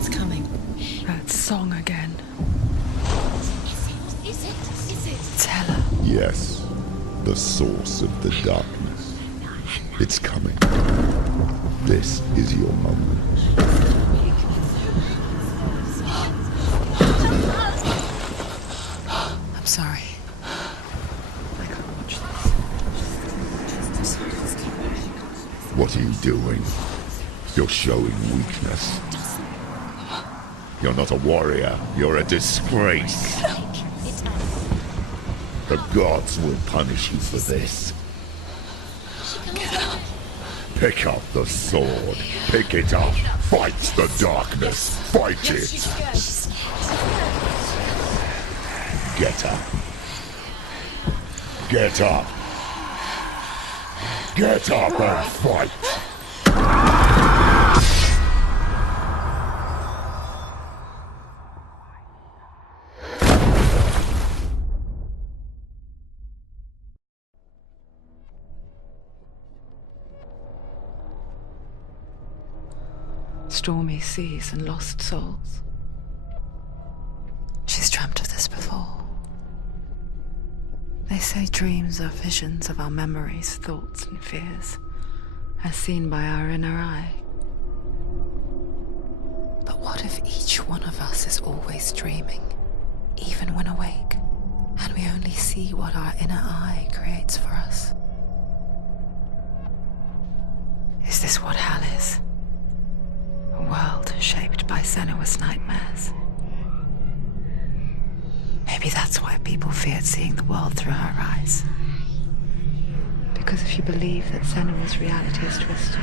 It's coming. That song again. Is it? Tell her. Yes, the source of the darkness. It's coming. This is your moment. I'm sorry. I can't watch this. What are you doing? You're showing weakness. You're not a warrior. You're a disgrace. The gods will punish you for this. Pick up the sword. Pick it up. Fight the darkness. Fight it. Get up. Get up. Get up and fight. Stormy seas and lost souls. She's dreamt of this before. They say dreams are visions of our memories, thoughts and fears, as seen by our inner eye. But what if each one of us is always dreaming, even when awake, and we only see what our inner eye creates for us? Is this what hell is? A world shaped by Senua's nightmares. Maybe that's why people feared seeing the world through her eyes. Because if you believe that Senua's reality is twisted,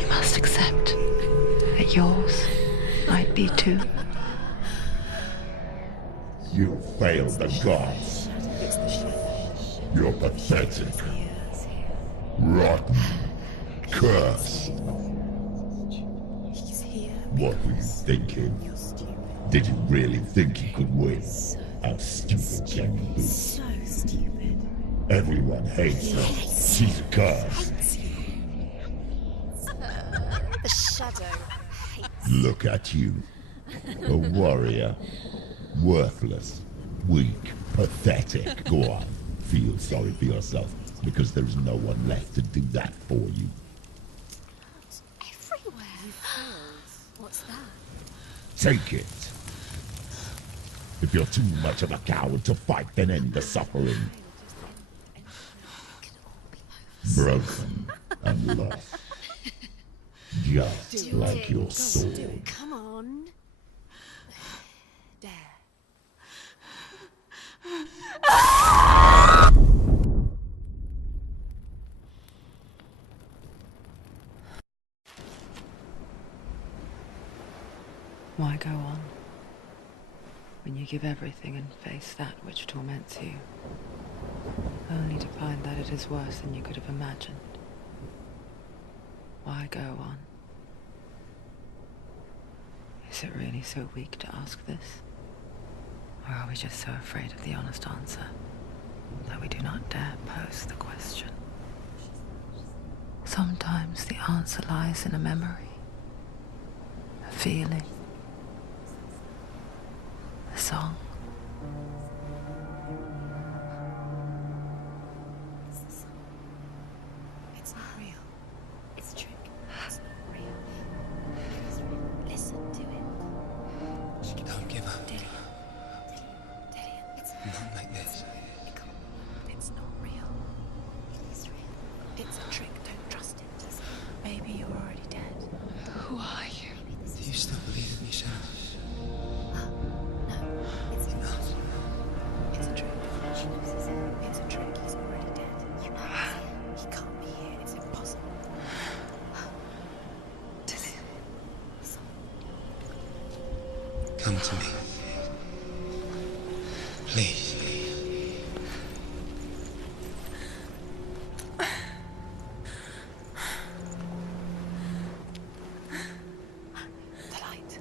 you must accept that yours might be too. You failed the gods. You're pathetic. Rotten. Cursed. What were you thinking? Did you really think you could win? How stupid can you be? So stupid. Everyone hates her. She's cursed. The shadow hates. Look at you. A warrior. Worthless. Weak. Pathetic. Go on. Feel sorry for yourself, because there's no one left to do that for you. What's that? Take it. If you're too much of a coward to fight, then end the suffering. Broken and lost. Just like your soul. Come on. Dare. Why go on, when you give everything and face that which torments you, only to find that it is worse than you could have imagined? Why go on? Is it really so weak to ask this? Or are we just so afraid of the honest answer that we do not dare pose the question? Sometimes the answer lies in a memory, a feeling, a song. It's not real. It's a trick. It's not real. It's real. Listen to it. Don't give up. Dillian. It's Not like this. It's not real. It is real. It's a trick. Don't trust it. Maybe you're already dead. Who are you? Do you still believe in yourself? No, it's not. It's a trick. She knows it's him. It's a trick. He's already dead. You know he can't be here. It's impossible. Dillian. Come to me. Please. The light.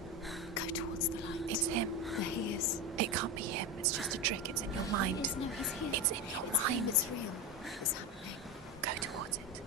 Go towards the light. It's him. There he is. It can't be him. It's just a trick. It's in your mind. No, he's here. It's in your mind. It's real. It's happening. Go towards it.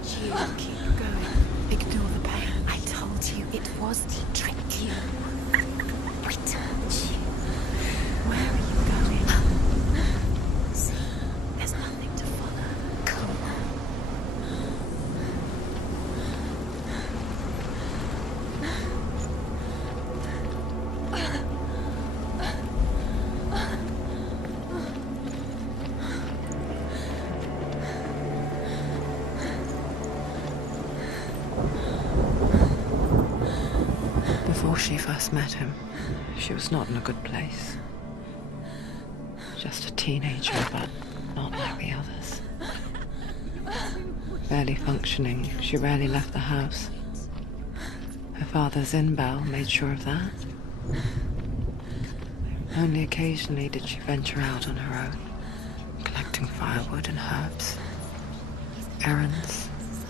wanted you to keep going. Ignore the pain. I told you it was to trick you. I told you. Where are you going? See, there's nothing to follow. Come on. Before she first met him, she was not in a good place. Just a teenager, but not like the others. Barely functioning, she rarely left the house. Her father's in-bell made sure of that. Only occasionally did she venture out on her own, collecting firewood and herbs. Errands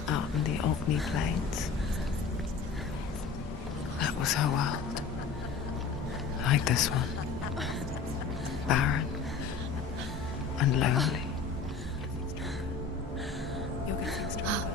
out in the Orkney Plains. That was her world. Like this one. Barren and lonely. You're going to feel stronger.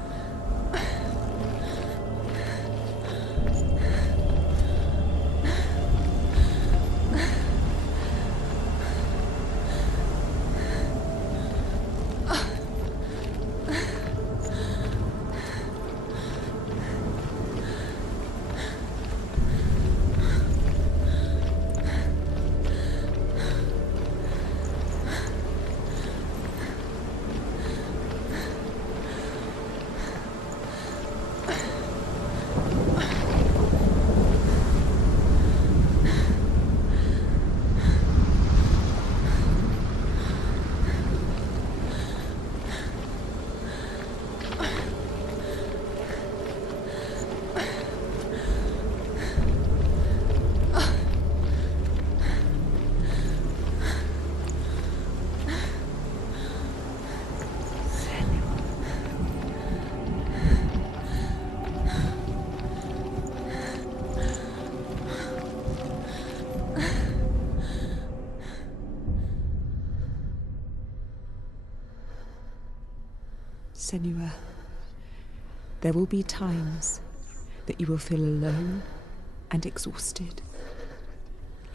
Senua, there will be times that you will feel alone and exhausted,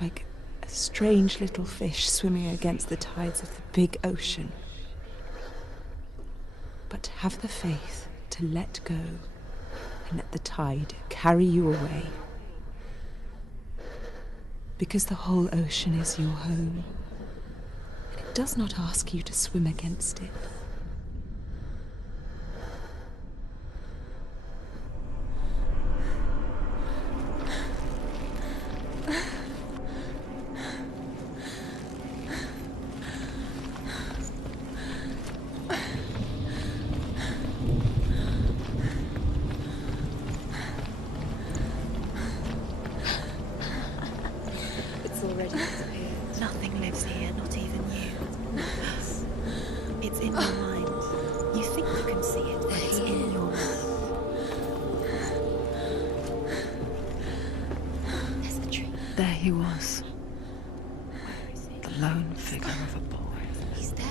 like a strange little fish swimming against the tides of the big ocean. But have the faith to let go and let the tide carry you away. Because the whole ocean is your home, and it does not ask you to swim against it. Already disappeared. Nothing lives here, not even you. It's in your mind. You think you can see it, but it's in your mind. There's a tree. There he was, the lone figure of a boy. He's there,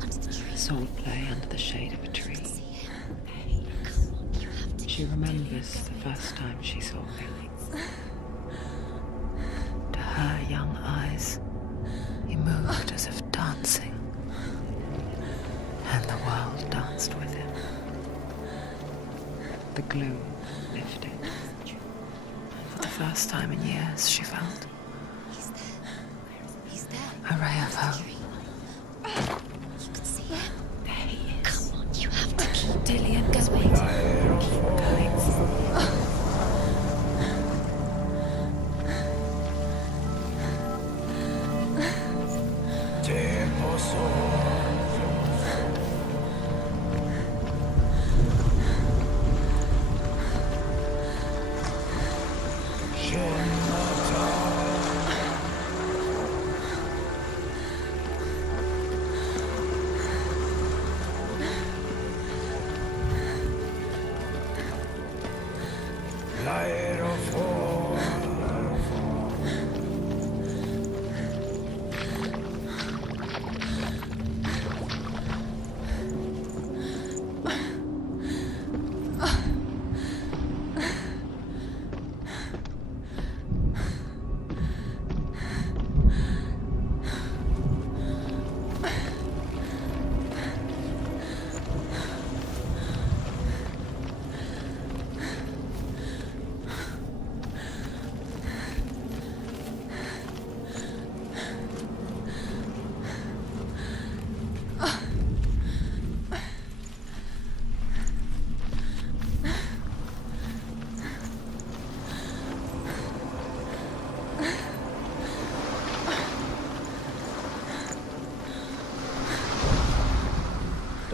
under the tree. Soul play under the shade of a tree. See him. Come on, you have to. She remembers the first time she saw him. To her young eyes, he moved as if dancing, and the world danced with him. The gloom lifted, and for the first time in years, she felt He's there. He's there. a ray of hope. You can see him. There he is. Come on, you have to keep Dillian going. keep going.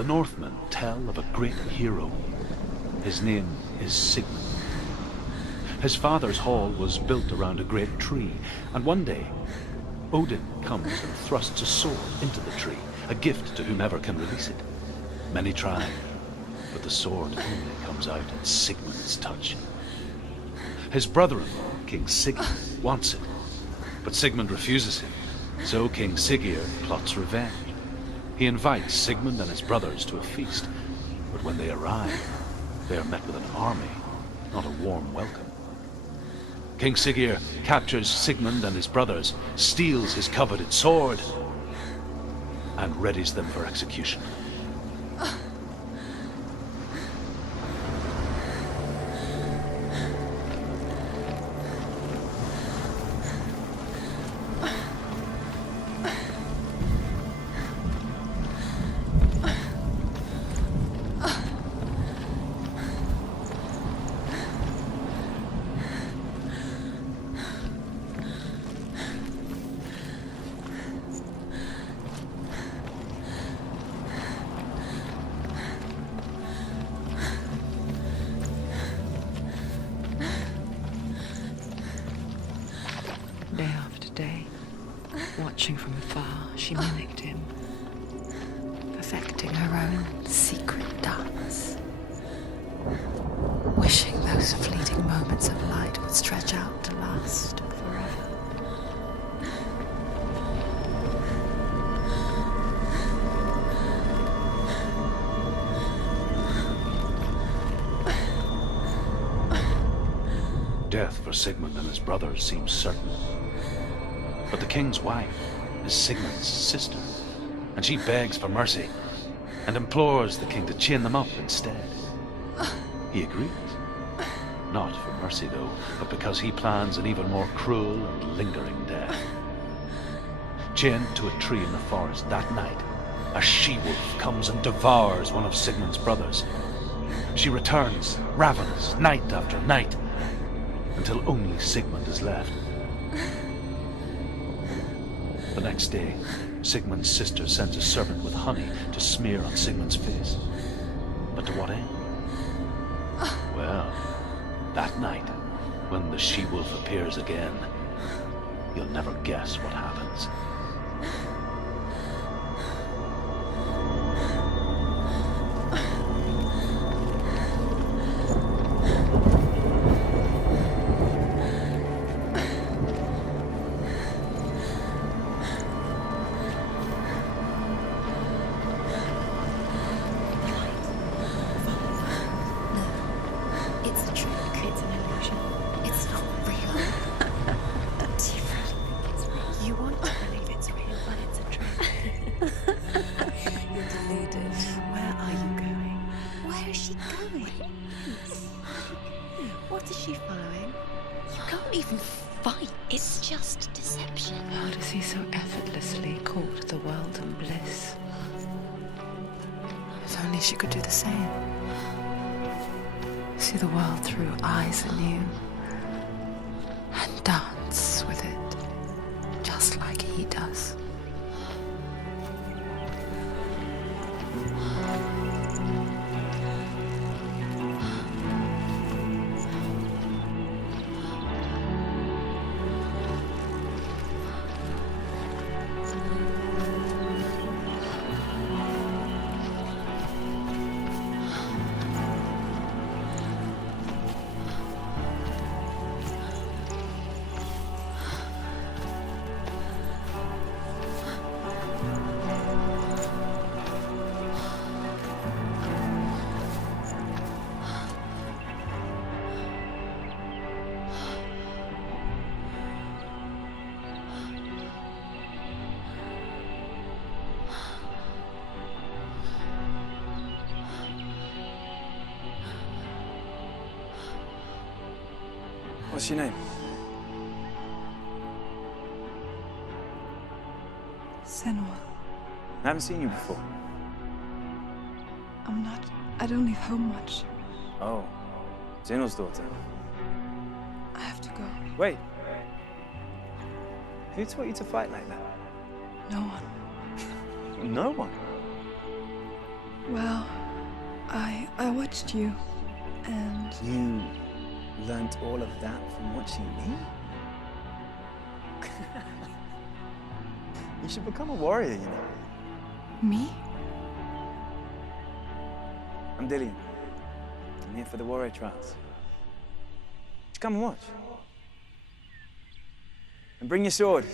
the Northmen tell of a great hero. His name is Sigmund. His father's hall was built around a great tree, and one day, Odin comes and thrusts a sword into the tree, a gift to whomever can release it. Many try, but the sword only comes out at Sigmund's touch. His brother-in-law, King Sigurd, wants it, but Sigmund refuses him, so King Sigurd plots revenge. He invites Sigmund and his brothers to a feast, but when they arrive, they are met with an army, not a warm welcome. King Sigurd captures Sigmund and his brothers, steals his coveted sword, and readies them for execution. Day after day, watching from afar, she mimicked him, perfecting her own secret dance, wishing those fleeting moments of light would stretch out to last forever. Death for Sigmund and his brothers seems certain. But the king's wife is Sigmund's sister, and she begs for mercy and implores the king to chain them up instead. He agrees. Not for mercy, though, but because he plans an even more cruel and lingering death. Chained to a tree in the forest that night, a she-wolf comes and devours one of Sigmund's brothers. She returns, ravenous, night after night, until only Sigmund is left. The next day, Sigmund's sister sends a servant with honey to smear on Sigmund's face. But to what end? Well, that night, when the she-wolf appears again, you'll never guess what happens. What is she following? You can't even fight. It's just deception. How does he so effortlessly court the world and bliss? If only she could do the same. See the world through eyes anew and dance with it, just like he does. What's your name? Senua. I haven't seen you before. I don't leave home much. Oh, Zeno's daughter. I have to go. Wait. Who taught you to fight like that? No one. No one? Well, I watched you, and... You learnt all of that from watching me? You should become a warrior, you know. Me? I'm Dillian. I'm here for the warrior trials. Just come and watch. And bring your sword.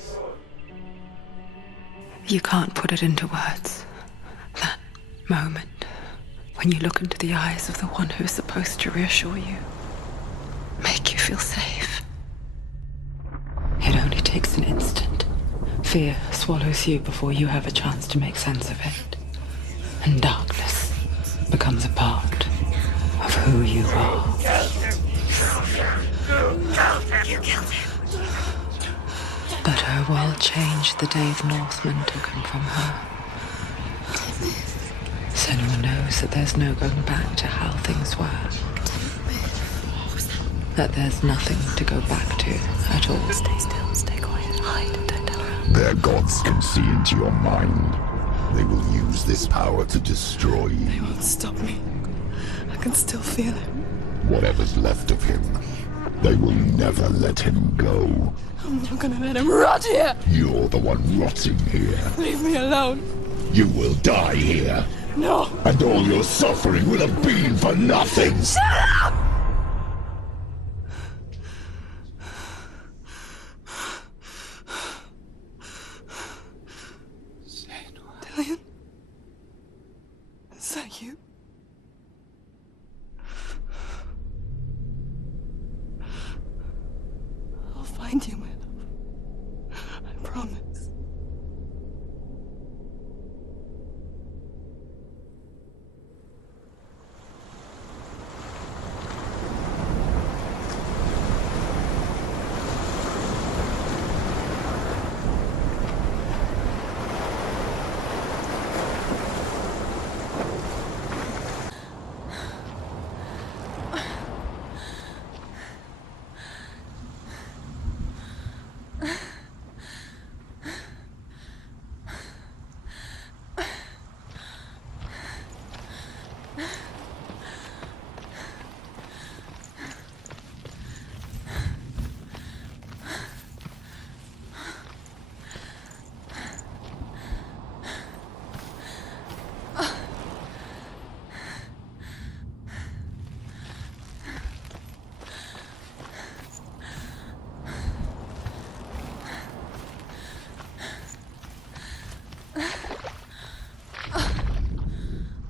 You can't put it into words. That moment when you look into the eyes of the one who is supposed to reassure you, make you feel safe. It only takes an instant. Fear swallows you before you have a chance to make sense of it. And darkness becomes a part of who you are. You killed him. But her world changed the day the Northmen took him from her. Senua knows that there's no going back to how things were. That there's nothing to go back to at all. Stay still, stay quiet, hide, don't tell her. Their gods can see into your mind. They will use this power to destroy They you. won't stop me. I can still feel it. Whatever's left of him, they will never let him go. I'm not gonna let him rot here! You're the one rotting here. Leave me alone! You will die here. No! And all your suffering will have been for nothing. Shut up! Dillian? Is that you? I'll find you, my love. I promise.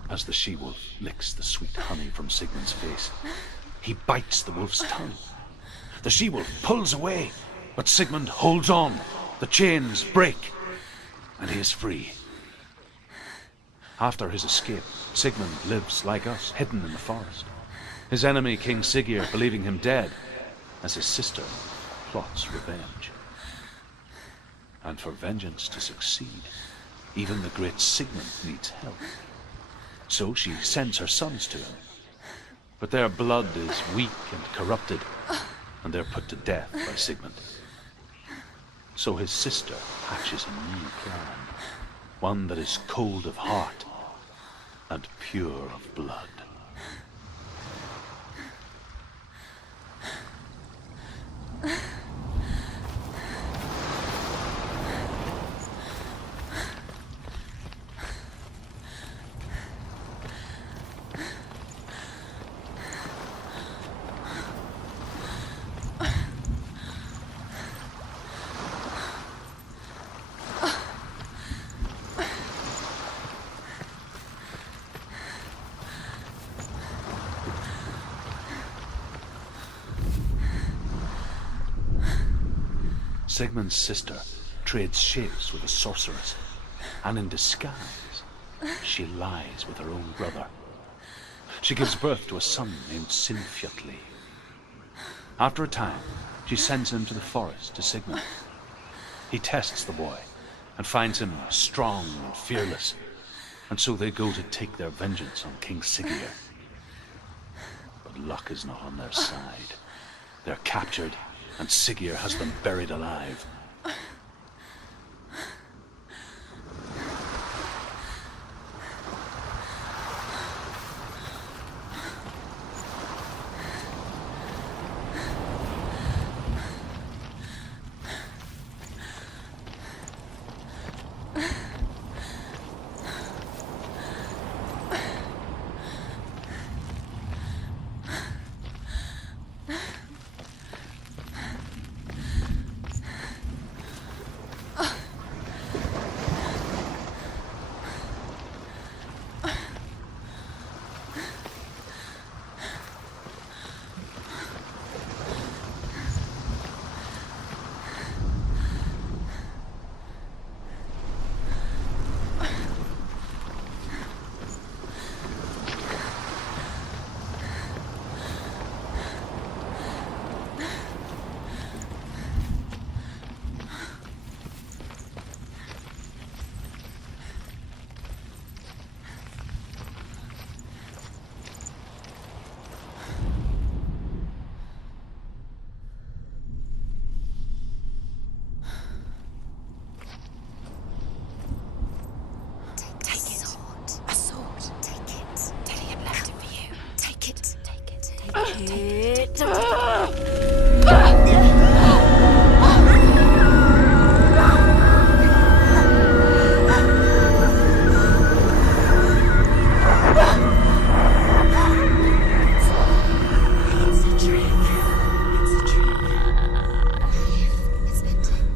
As the she-wolf licks the sweet honey from Sigmund's face, he bites the wolf's tongue. The she-wolf pulls away, but Sigmund holds on. The chains break, and he is free. After his escape, Sigmund lives like us, hidden in the forest. His enemy, King Siggeir, believing him dead, as his sister plots revenge. And for vengeance to succeed, even the great Sigmund needs help. So she sends her sons to him. But their blood is weak and corrupted, and they're put to death by Sigmund. So his sister hatches a new plan, one that is cold of heart and pure of blood. Sigmund's sister trades shapes with a sorceress, and in disguise, she lies with her own brother. She gives birth to a son named Sinfjotli. After a time, she sends him to the forest to Sigmund. He tests the boy and finds him strong and fearless, and so they go to take their vengeance on King Siggeir. But luck is not on their side. They're captured, and Siggeir has them buried alive.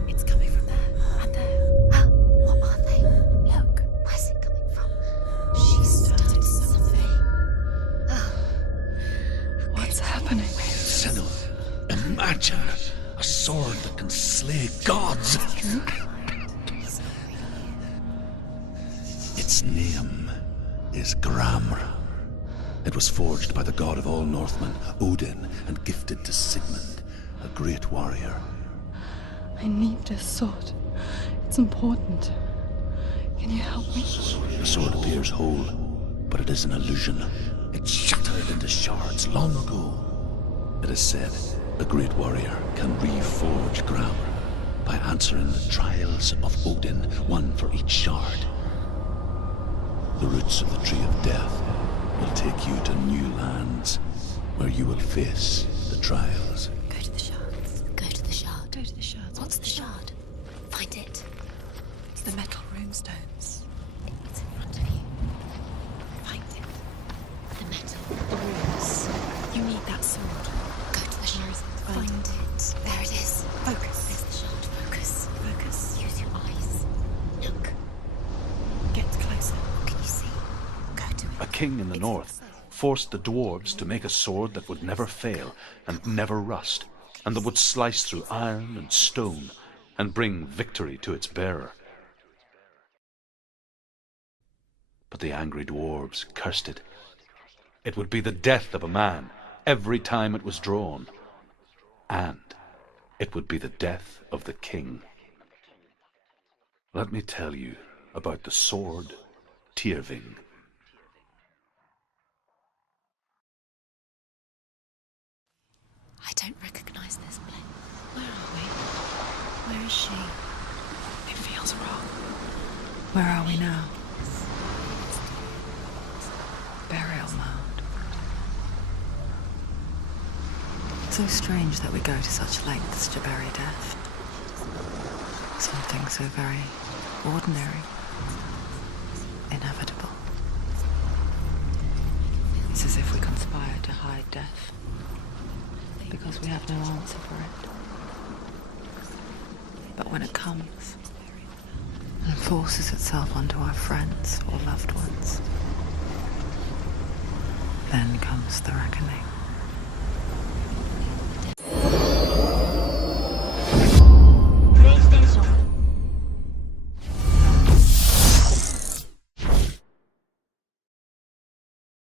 It's coming from there and there. What are they? Look. Where's it coming from? She started something. What's happening? Senua, imagine a sword that can slay gods. Its name is Gramr. It was forged by the god of all Northmen, Odin, and gifted to Sigmund, a great warrior. I need this sword. It's important. Can you help me? The sword appears whole, but it is an illusion. It shattered into shards long ago. It is said a great warrior can reforge Gramr by answering the trials of Odin, one for each shard. The roots of the Tree of Death will take you to new lands where you will face the trials. Go to the shard. Go to the shard. Go to the shards. What's the shard? Find it. It's the metal runestones. It's in front of you. Find it. The metal. The runes. You need that sword. Go to the shard. Find Find it. There it is. Focus. There's the shard. Focus. Focus. Use your eyes. Look. Get closer. What can you see? Go to it. A king in the north forced the dwarves to make a sword that would never fail and never rust, and that would slice through iron and stone and bring victory to its bearer. But the angry dwarves cursed it. It would be the death of a man every time it was drawn, and it would be the death of the king. Let me tell you about the sword Tyrving. I don't recognize this place. Where are we? Where is she? It feels wrong. Where are we now? Burial mound. So strange that we go to such lengths to bury death. Something so very ordinary, inevitable. It's as if we conspire to hide death, because we have no answer for it. But when it comes and forces itself onto our friends or loved ones, then comes the reckoning.